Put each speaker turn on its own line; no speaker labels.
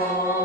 Lord.